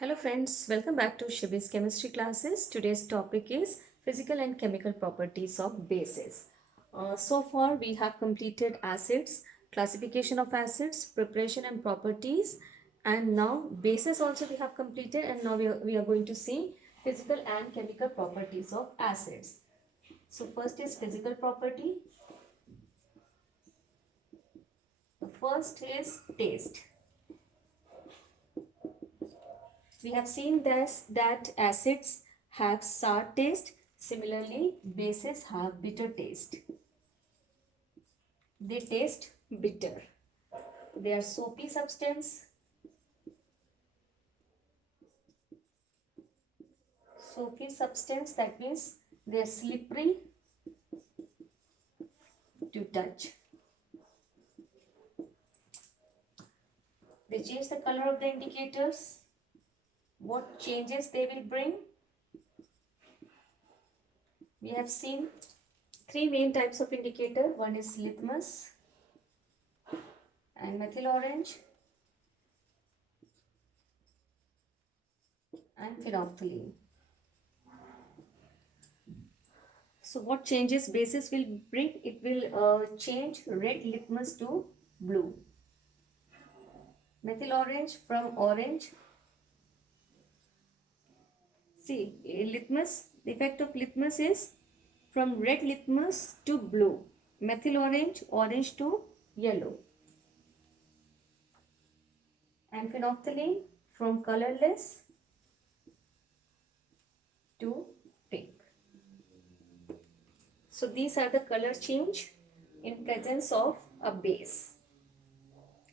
Hello friends, welcome back to Shibi's chemistry classes. Today's topic is physical and chemical properties of bases. So far we have completed acids, classification of acids, preparation and properties, and now bases also we have completed, and now we are going to see physical and chemical properties of acids. So first is physical property. The first is taste. We have seen this that acids have sour taste. Similarly, bases have bitter taste. They taste bitter. They are soapy substance. Soapy substance, that means they are slippery to touch. They change the color of the indicators. What changes they will bring? We have seen three main types of indicator. One is litmus and methyl orange and phenolphthalein. So what changes bases will bring? It will change red litmus to blue. Methyl orange from orange. See, the effect of litmus is from red litmus to blue. Methyl orange, orange to yellow. And phenolphthalein from colorless to pink. So these are the color change in presence of a base.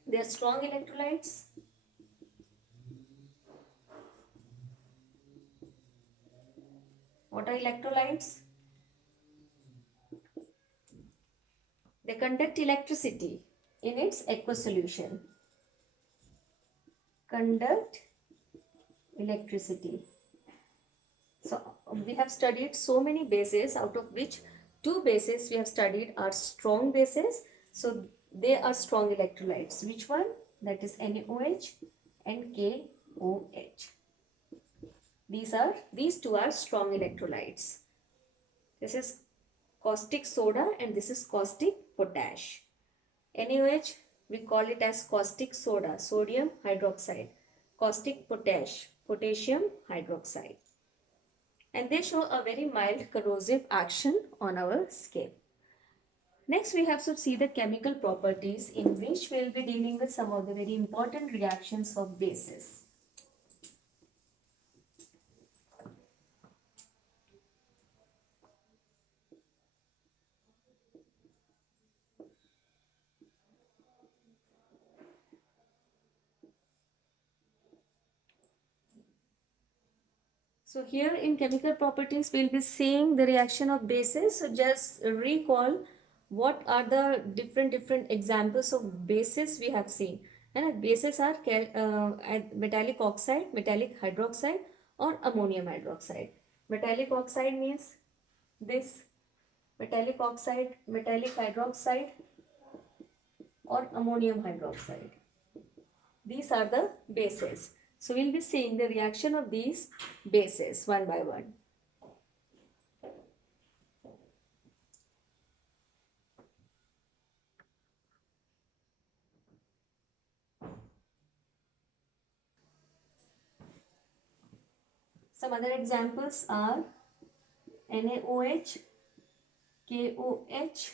They are strong electrolytes. What are electrolytes? They conduct electricity in its aqueous solution. Conduct electricity. So we have studied so many bases, out of which two bases we have studied are strong bases. So they are strong electrolytes. Which one? That is NaOH and KOH. These two are strong electrolytes. This is caustic soda and this is caustic potash. NaOH, we call it as caustic soda, sodium hydroxide. Caustic potash, potassium hydroxide. And they show a very mild corrosive action on our skin. Next, we have to see the chemical properties, in which we will be dealing with some of the very important reactions of bases. So here in chemical properties, we will be seeing the reaction of bases. So just recall what are the different examples of bases we have seen. And bases are metallic oxide, metallic hydroxide or ammonium hydroxide. Metallic oxide means this, metallic oxide, metallic hydroxide or ammonium hydroxide. These are the bases. So we'll be seeing the reaction of these bases one by one. Some other examples are NaOH, KOH.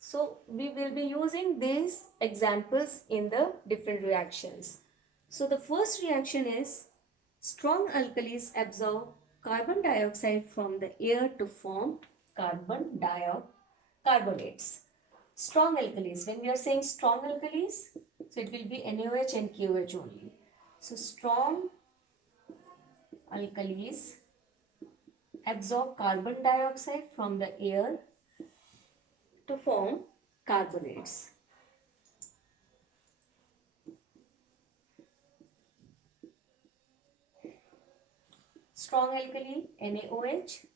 So we will be using these examples in the different reactions. So the first reaction is strong alkalis absorb carbon dioxide from the air to form carbonates. Strong alkalis, when we are saying strong alkalis, so it will be NaOH and KOH only. So strong alkalis absorb carbon dioxide from the air to form carbonates. Strong alkali NaOH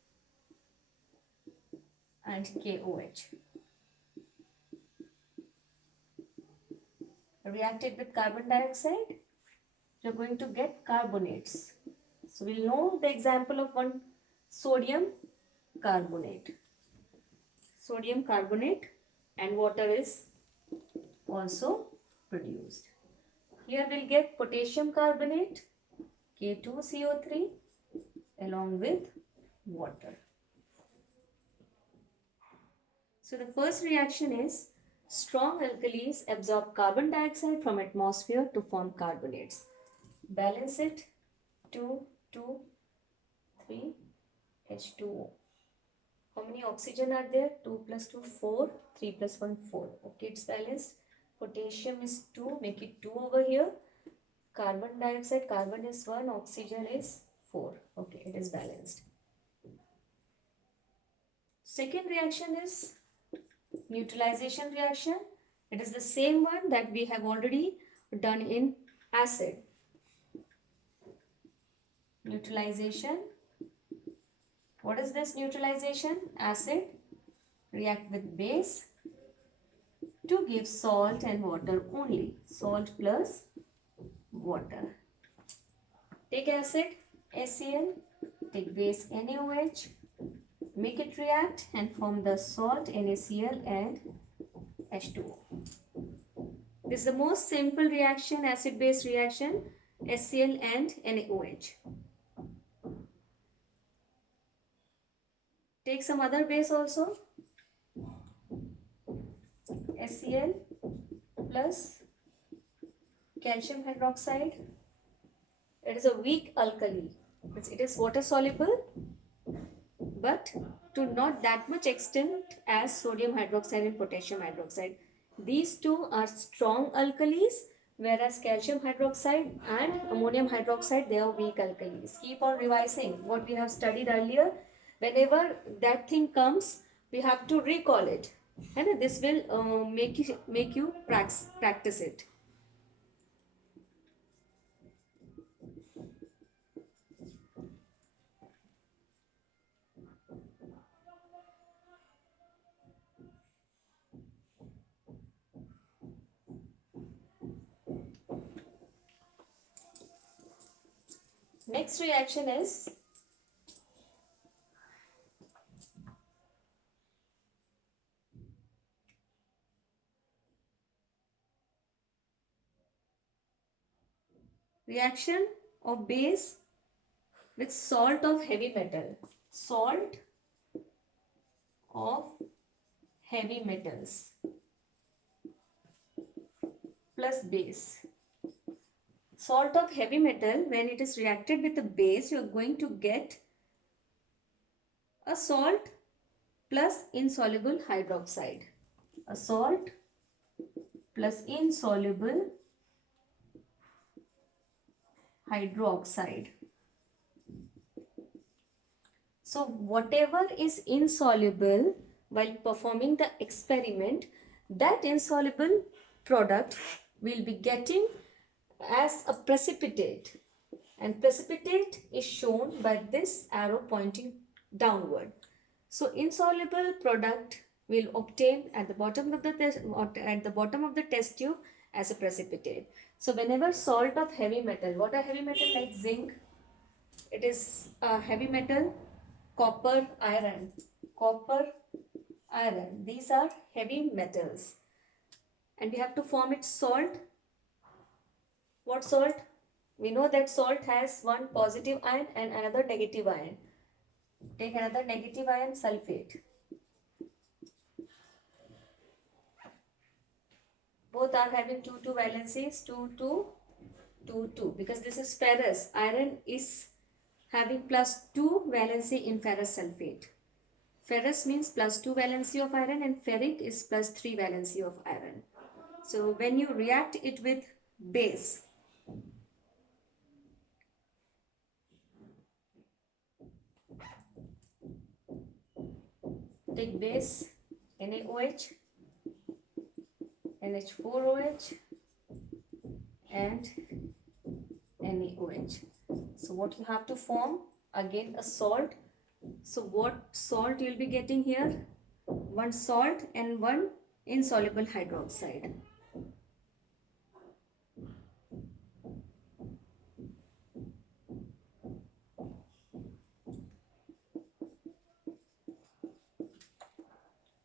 and KOH reacted with carbon dioxide you're going to get carbonates. So we'll know the example of one sodium carbonate. Sodium carbonate and water is also produced. Here we'll get potassium carbonate, K2CO3 along with water. So the first reaction is strong alkalis absorb carbon dioxide from atmosphere to form carbonates. Balance it 2, 2, 3, H2O. How many oxygen are there? 2 plus 2, 4, 3 plus 1, 4. Okay, it's balanced. Potassium is 2, make it 2 over here. Carbon dioxide, carbon is 1, oxygen is 4. Okay, it is balanced. Second reaction is neutralization reaction. It is the same one that we have already done in acid. Neutralization. What is this neutralization? Acid react with base to give salt and water only. Salt plus water. Take acid, ACl, take base NaOH, make it react and form the salt NaCl and H2O. This is the most simple reaction, acid-base reaction, HCl and NaOH. Take some other base also, HCl plus calcium hydroxide. It is a weak alkali. It is water soluble, but to not that much extent as sodium hydroxide and potassium hydroxide. These two are strong alkalis, whereas calcium hydroxide and ammonium hydroxide, they are weak alkalis. Keep on revising what we have studied earlier. Whenever that thing comes, we have to recall it, and this will make you practice it. Next reaction is reaction of base with salt of heavy metal. Salt of heavy metals plus base. Salt of heavy metal, when it is reacted with a base, you are going to get a salt plus insoluble hydroxide. A salt plus insoluble hydroxide. So whatever is insoluble while performing the experiment, that insoluble product will be getting as a precipitate, and precipitate is shown by this arrow pointing downward. So insoluble product will obtain at the bottom of the test tube as a precipitate. So whenever salt of heavy metal, what are heavy metal like zinc? It is a heavy metal. Copper, iron. Copper, iron. These are heavy metals. And we have to form its salt. What salt? We know that salt has one positive ion and another negative ion. Take another negative ion, sulfate. Both are having 2 valencies, 2, 2, 2, 2. Because this is ferrous. Iron is having plus 2 valency in ferrous sulfate. Ferrous means plus 2 valency of iron and ferric is plus 3 valency of iron. So when you react it with base, take base NaOH, NH4OH and NaOH. So what you have to form? Again a salt. So what salt you will be getting here? One salt and one insoluble hydroxide.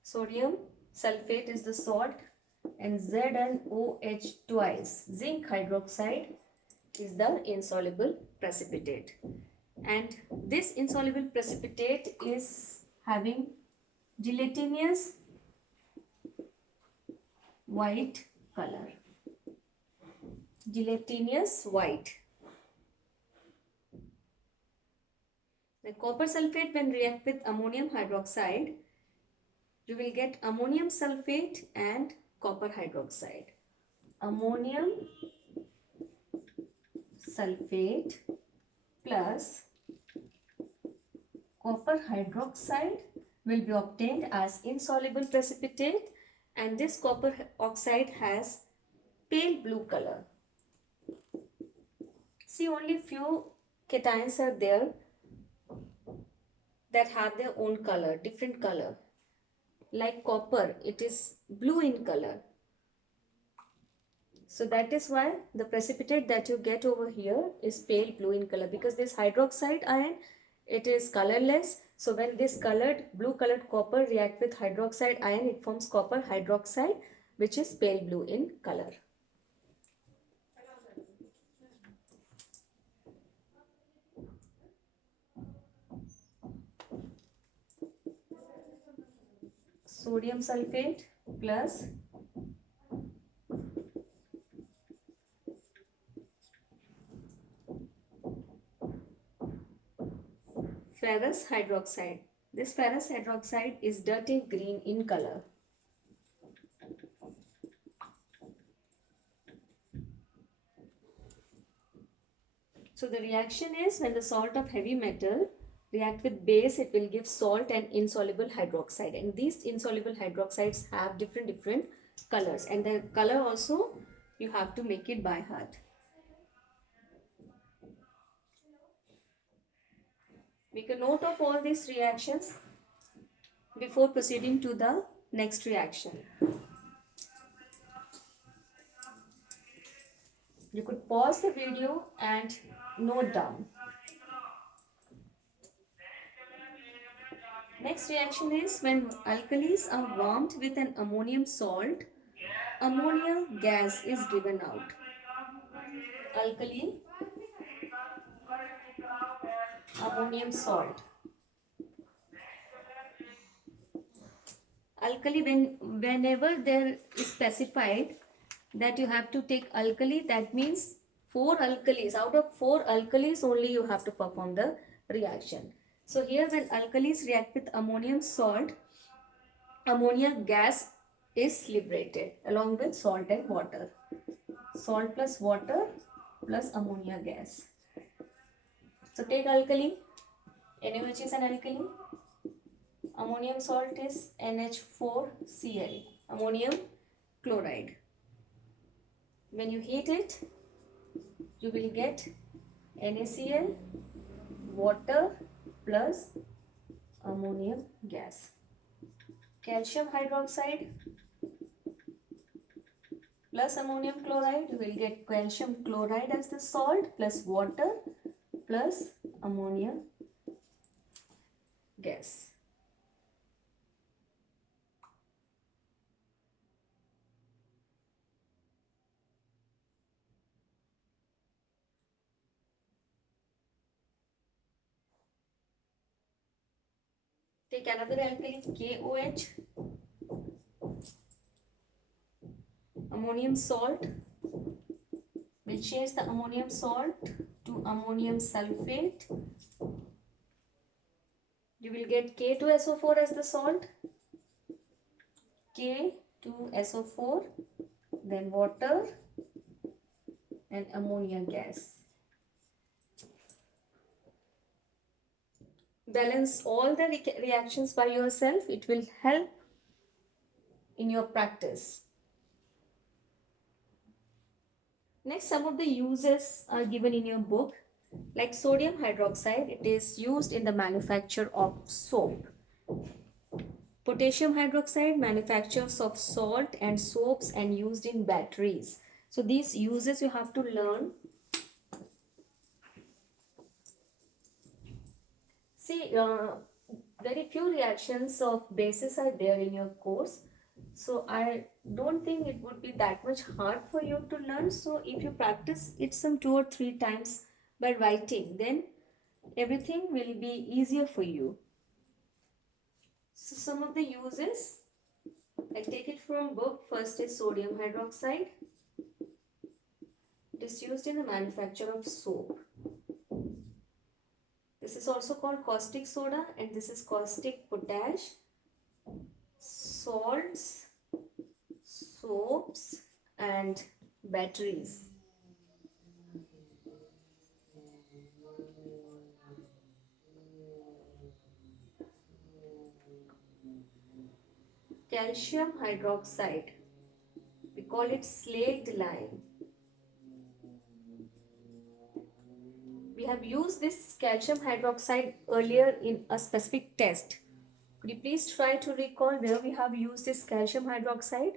Sodium sulfate is the salt, and ZnOH twice, zinc hydroxide, is the insoluble precipitate. And this insoluble precipitate is having gelatinous white color. Gelatinous white. The copper sulfate, when react with ammonium hydroxide, you will get ammonium sulfate and copper hydroxide. Ammonium sulfate plus copper hydroxide will be obtained as insoluble precipitate, and this copper oxide has pale blue color. See, only few cations are there that have their own color, different color. Like copper, it is blue in color. So that is why the precipitate that you get over here is pale blue in color, because this hydroxide ion, it is colorless. So when this blue colored copper react with hydroxide ion, it forms copper hydroxide, which is pale blue in color. Sodium sulfate plus ferrous hydroxide. This ferrous hydroxide is dirty green in color. So the reaction is, when the salt of heavy metal react with base, it will give salt and insoluble hydroxide. And these insoluble hydroxides have different colors. And the color also, you have to make it by heart. Make a note of all these reactions before proceeding to the next reaction. You could pause the video and note down. Next reaction is, when alkalis are warmed with an ammonium salt, ammonia gas is given out. Alkali, ammonium salt. Alkali, whenever there is specified that you have to take alkali, that means 4 alkalis. Out of 4 alkalis only you have to perform the reaction. So here, when alkalis react with ammonium salt, ammonia gas is liberated along with salt and water. Salt plus water plus ammonia gas. So take alkali. NaOH is an alkali. Ammonium salt is NH4Cl, ammonium chloride. When you heat it, you will get NaCl, water plus ammonium gas. Calcium hydroxide plus ammonium chloride, you will get calcium chloride as the salt plus water plus ammonia gas. Take another alkali, KOH, ammonium salt. We'll change the ammonium salt to ammonium sulfate. You will get K2SO4 as the salt, K2SO4, then water and ammonia gas. Balance all the reactions by yourself. It will help in your practice. Next, some of the uses are given in your book. Like sodium hydroxide, it is used in the manufacture of soap. Potassium hydroxide, manufactures of salt and soaps and used in batteries. So these uses you have to learn. See, very few reactions of bases are there in your course. So I don't think it would be that much hard for you to learn. So if you practice it some 2 or 3 times by writing, then everything will be easier for you. So some of the uses, I take it from book. First is sodium hydroxide. It is used in the manufacture of soap. This is also called caustic soda, and this is caustic potash. Salts, soaps, and batteries. Calcium hydroxide, we call it slaked lime. We have used this calcium hydroxide earlier in a specific test. Could you please try to recall where we have used this calcium hydroxide?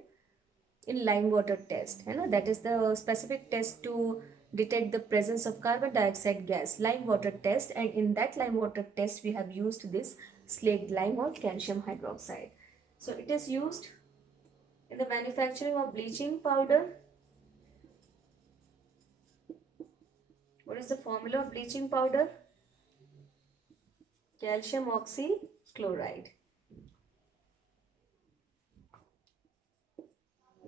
In lime water test. That is the specific test to detect the presence of carbon dioxide gas, lime water test, and in that lime water test we have used this slaked lime or calcium hydroxide. So it is used in the manufacturing of bleaching powder. What is the formula of bleaching powder? Calcium oxychloride.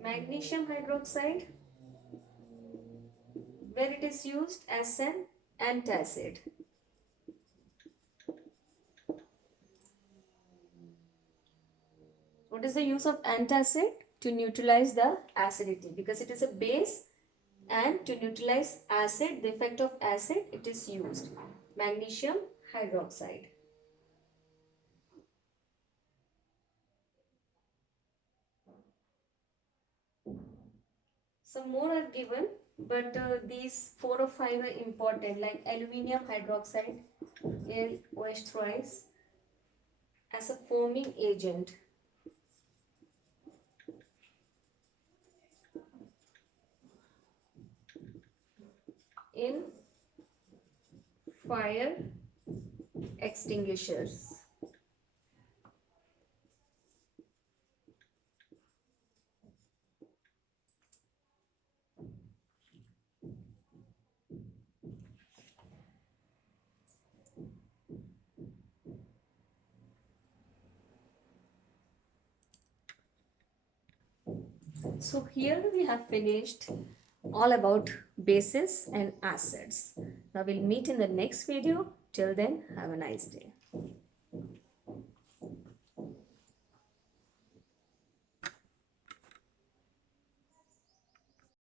Magnesium hydroxide, where it is used as an antacid. What is the use of antacid? To neutralize the acidity, because it is a base, and to neutralize acid, the effect of acid, it is used. Magnesium hydroxide. Some more are given, but these 4 or 5 are important, like aluminium hydroxide, AlOH thrice, as a foaming agent. In fire extinguishers. So here we have finished all about bases and acids. Now we'll meet in the next video. Till then, have a nice day.